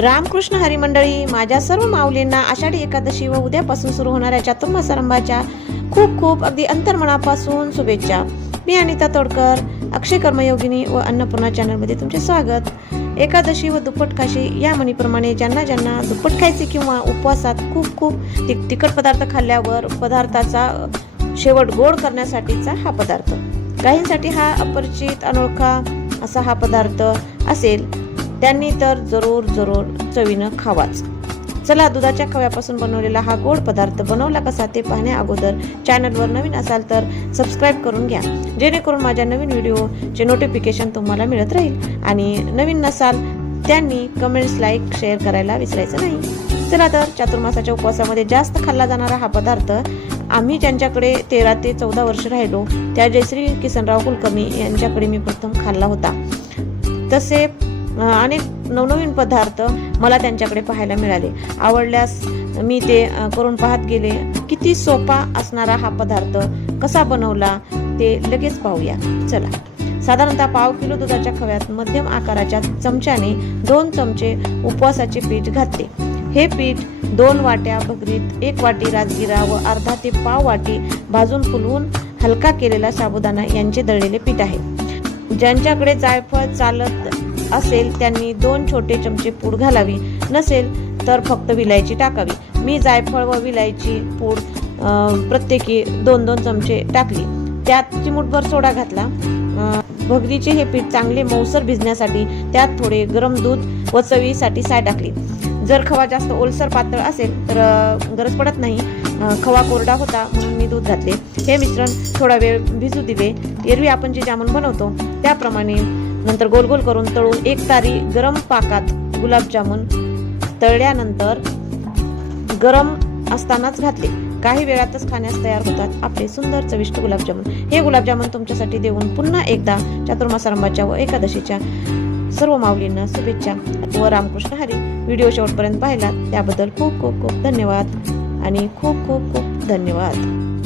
रामकृष्ण हरिमंडळी माझ्या सर्व माऊलींना आषाढी एकादशी व उद्यापासून सुरू होणाऱ्या चातुर्मास आरंभाच्या खूप खूप अगदी अंतर्मनापासून शुभेच्छा. मी अनिता तोडकर अक्षय कर्मयोगिनी व अन्नपूर्णा चॅनलमध्ये तुमचे स्वागत. एकादशी व दुप्पट खाशी या म्हणीप्रमाणे ज्यांना ज्यांना दुप्पट खायचे किंवा उपवासात खूप खूप ति- तिखट पदार्थ खाल्ल्यावर पदार्थाचा शेवट गोड करण्यासाठीचा हा पदार्थ. काहींसाठी हा अपरिचित अनोळखा असा हा पदार्थ असेल. त्यांनी तर जरूर जरूर चवीनं खावाच. चला दुधाच्या खव्यापासून बनवलेला हा गोड पदार्थ बनवला कसा ते पाहण्या अगोदर चॅनलवर नवीन असाल तर सबस्क्राईब करून घ्या. जेणेकरून माझ्या नवीन व्हिडिओचे नोटिफिकेशन तुम्हाला मिळत राहील. आणि नवीन नसाल त्यांनी कमेंट्स लाईक शेअर करायला विसरायचं नाही. चला तर चातुर्मासाच्या उपवासामध्ये जास्त खाल्ला जाणारा हा पदार्थ आम्ही ज्यांच्याकडे तेरा ते चौदा वर्ष राहिलो त्या जयश्री किसनराव कुलकर्णी यांच्याकडे मी प्रथम खाल्ला होता. तसे अनेक नवनवीन पदार्थ मला त्यांच्याकडे पाहायला मिळाले. आवडल्यास मी ते करून पाहत गेले. किती सोपा असणारा हा पदार्थ कसा बनवला ते लगेच पाहूया. चला. साधारणतः पाव किलो दुधाच्या खव्यात मध्यम आकाराच्या चमच्याने दोन चमचे उपवासाचे पीठ घातले. हे पीठ दोन वाट्या भगरीत एक वाटी राजगिरा व अर्धा ते पाव वाटी भाजून फुलवून हलका केलेला साबुदाणा यांचे दळलेले पीठ आहे. ज्यांच्याकडे जायफळ चालत असेल त्यांनी दोन छोटे चमचे पूड घालावी. नसेल तर फक्त विलायची टाकावी. मी जायफळ व विलायची पूड प्रत्येकी दोन दोन चमचे टाकली. त्यात चिमूटभर सोडा घातला. भगरीचे हे पीठ चांगले मऊसर भिजण्यासाठी त्यात थोडे गरम दूध व चवीसाठी साय टाकली. जर खवा जास्त ओलसर पातळ असेल तर गरज पडत नाही. खवा कोरडा होता म्हणून मी दूध घातले. हे मिश्रण थोडा वेळ भिजू दिले. एरवी आपण जे जामून बनवतो त्याप्रमाणे नंतर गोल गोल करून तळून एक तारी गरम पाकात गुलाबजामुन तळल्यानंतर गरम असतानाच घातले. काही वेळातच खाण्यास तयार होतात आपले सुंदर चविष्ट गुलाबजामुन हे गुलाबजामुन तुमच्यासाठी देऊन पुन्हा एकदा चातुर्मासारंभाच्या व एकादशीच्या सर्व माऊलींना शुभेच्छा व रामकृष्ण हरी. व्हिडिओ शेवटपर्यंत पाहिला त्याबद्दल खूप खूप खूप धन्यवाद आणि खूप खूप खूप धन्यवाद.